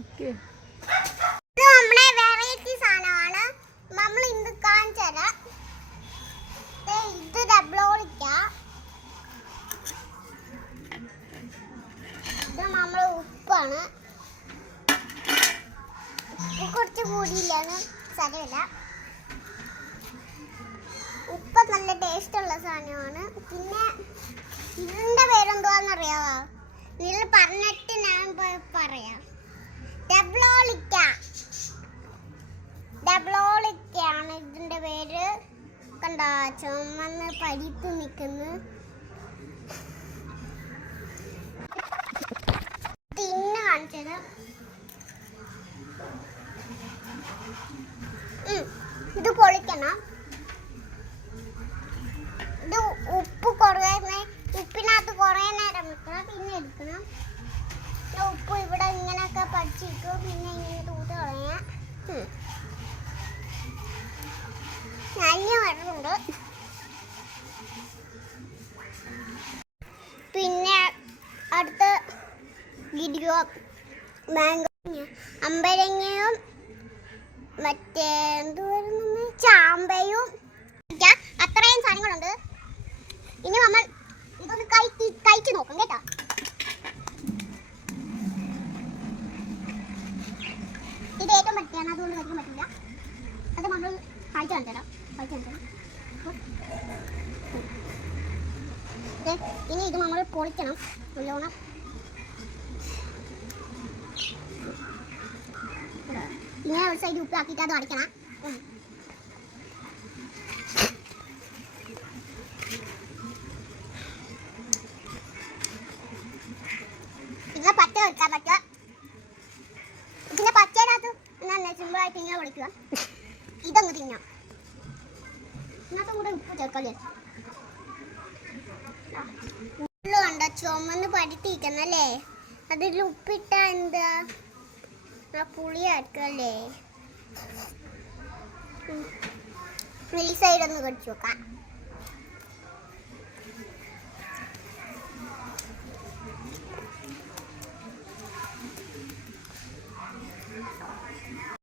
Okay. ഇത് നമ്മുടെ variety സാധനമാണ്. നമ്മൾ ഇന്ന് കാണിച്ചു തരാം. ഇത് ഡബ്ലോളിക്ക. ഇത് നമ്മൾ ഉപ്പാണ്. ഉപ്പ് കുറച്ച് കൂടിയില്ലാണ് സാരമില്ല. ഉപ്പ് നല്ല ടേസ്റ്റ് ഉള്ള സാധനമാണ്. പിന്നെ ഇതിന്റെ പേരെന്തുവാന്നറിയാവോ? നിങ്ങൾ പറഞ്ഞിട്ട് ഞാൻ പറയാം. ഡബ്ലോളിക്കയാണ് ഇതിന്റെ പേര്. കണ്ട ചുമന്ന് പരിപ്പ് നിൽക്കുന്നു. തിന്ന് കാണിച്ചത് ഇത് പൊളിക്കണം. ഇത് ഉപ്പിനകത്ത് കുറേ നേരം വെക്കണം. പിന്നെ എടുക്കണം. ഉപ്പ് ഇവിടെ ഇങ്ങനെയൊക്കെ പഠിച്ചിരിക്കും. പിന്നെ ഇങ്ങനെ തൂത്ത് കളയാം. നല്ല വെള്ളമുണ്ട്. പിന്നെ അടുത്ത വീഡിയോ മാംഗോ, അമ്പഴങ്ങയും മറ്റേ എന്തുവായിരുന്നു ചാമ്പയും അത്രയും സാധനങ്ങളുണ്ട്. ഇനി നമ്മൾ ഇതൊന്ന് കഴിച്ചു നോക്കും കേട്ടോ. ഇത് ഏറ്റവും പറ്റിയാണ്, അതുകൊണ്ട് കഴിക്കാൻ പറ്റില്ല. അത് നമ്മൾ കഴിച്ചു കാണിച്ചു തരാം. ഇനി ഇത് നമ്മൾ പൊളിക്കണം നല്ലോണം. ഇങ്ങനെ ഒരു സൈഡ് ഉപ്പ് ആക്കിയിട്ട് അത് അടിക്കണം. ഇതിനെ പച്ച വെക്കാൻ പറ്റുക. ഇതിന്റെ പച്ചേനകത്ത് എന്നാ സിമ്പിളായിട്ട് ഇങ്ങനെ പൊളിക്കുക. ഇതങ്ങ് തിന്നാം. ഇതിനകത്തും കൂടെ ഉപ്പ് ചേർക്കല്ലേ. ഉള്ളു കണ്ട ചുമന്ന് പരുത്തിരിക്കുന്നല്ലേ. അതിൽ ഉപ്പിട്ട എന്താ പുളിയായിരിക്കും അല്ലേ. ഈ സൈഡൊന്ന് കടിച്ചു വെക്കാം.